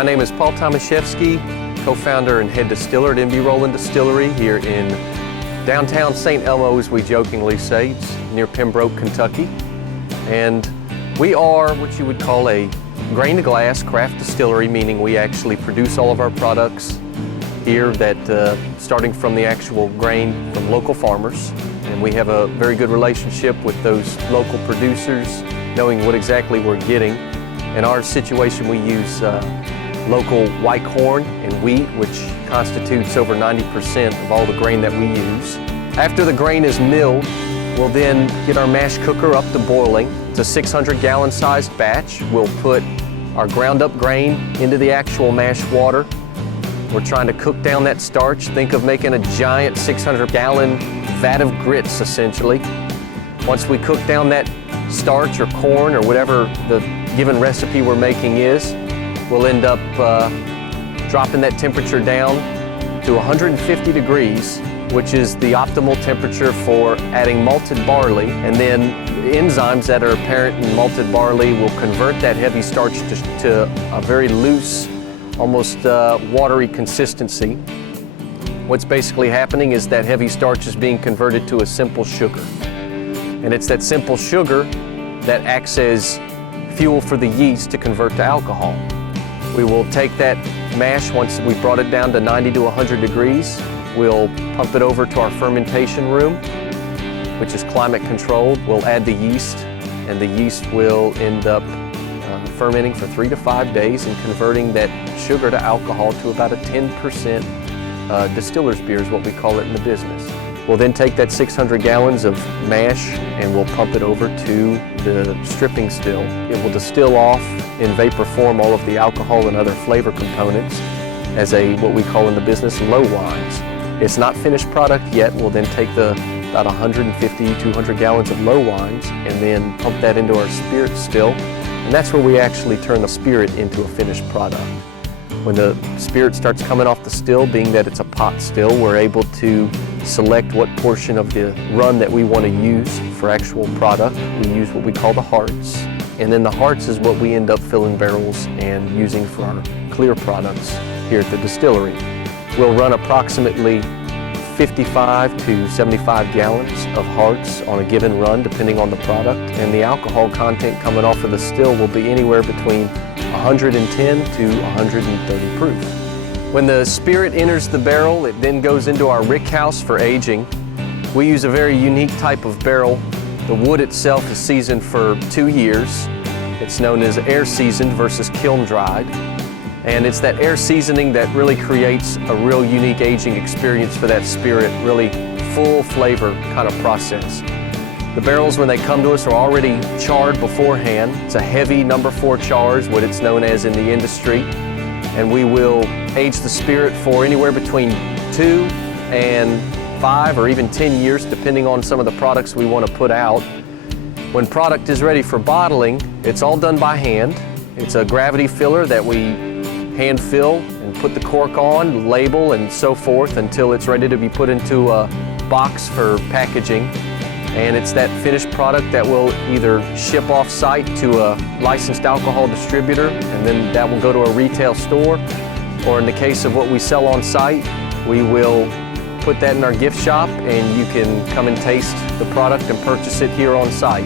My name is Paul Tomaszewski, co-founder and head distiller at Roland Distillery here in downtown St. Elmo, as we jokingly say. It's near Pembroke, Kentucky. And we are what you would call a grain-to-glass craft distillery, meaning we actually produce all of our products here that starting from the actual grain from local farmers. And we have a very good relationship with those local producers, knowing what exactly we're getting. In our situation, we use local white corn and wheat, which constitutes over 90% of all the grain that we use. After the grain is milled, we'll then get our mash cooker up to boiling. It's a 600-gallon sized batch. We'll put our ground up grain into the actual mash water. We're trying to cook down that starch. Think of making a giant 600-gallon vat of grits, essentially. Once we cook down that starch or corn or whatever the given recipe we're making is, we'll end up dropping that temperature down to 150 degrees, which is the optimal temperature for adding malted barley. And then the enzymes that are apparent in malted barley will convert that heavy starch to a very loose, almost watery consistency. What's basically happening is that heavy starch is being converted to a simple sugar. And it's that simple sugar that acts as fuel for the yeast to convert to alcohol. We will take that mash once we've brought it down to 90 to 100 degrees. We'll pump it over to our fermentation room, which is climate controlled. We'll add the yeast, and the yeast will end up fermenting for 3 to 5 days and converting that sugar to alcohol to about a 10% distiller's beer is what we call it in the business. We'll then take that 600 gallons of mash and we'll pump it over to the stripping still. It will distill off in vapor form all of the alcohol and other flavor components as what we call in the business low wines. It's not finished product yet. We'll then take about 150, 200 gallons of low wines and then pump that into our spirit still. And that's where we actually turn the spirit into a finished product. When the spirit starts coming off the still, being that it's a pot still, we're able to select what portion of the run that we want to use for actual product. We use what we call the hearts. And then the hearts is what we end up filling barrels and using for our clear products here at the distillery. We'll run approximately 55 to 75 gallons of hearts on a given run, depending on the product. And the alcohol content coming off of the still will be anywhere between 110 to 130 proof. When the spirit enters the barrel, it then goes into our rick house for aging. We use a very unique type of barrel. The wood itself is seasoned for 2 years. It's known as air seasoned versus kiln dried. And it's that air seasoning that really creates a real unique aging experience for that spirit, really full flavor kind of process. The barrels, when they come to us, are already charred beforehand. It's a heavy number 4 char, what it's known as in the industry. And we will age the spirit for anywhere between 2 and 5 or even 10 years, depending on some of the products we want to put out. When product is ready for bottling, it's all done by hand. It's a gravity filler that we hand fill and put the cork on, label, and so forth until it's ready to be put into a box for packaging. And it's that finished product that will either ship off site to a licensed alcohol distributor, and then that will go to a retail store. Or in the case of what we sell on site, we will put that in our gift shop and you can come and taste the product and purchase it here on site.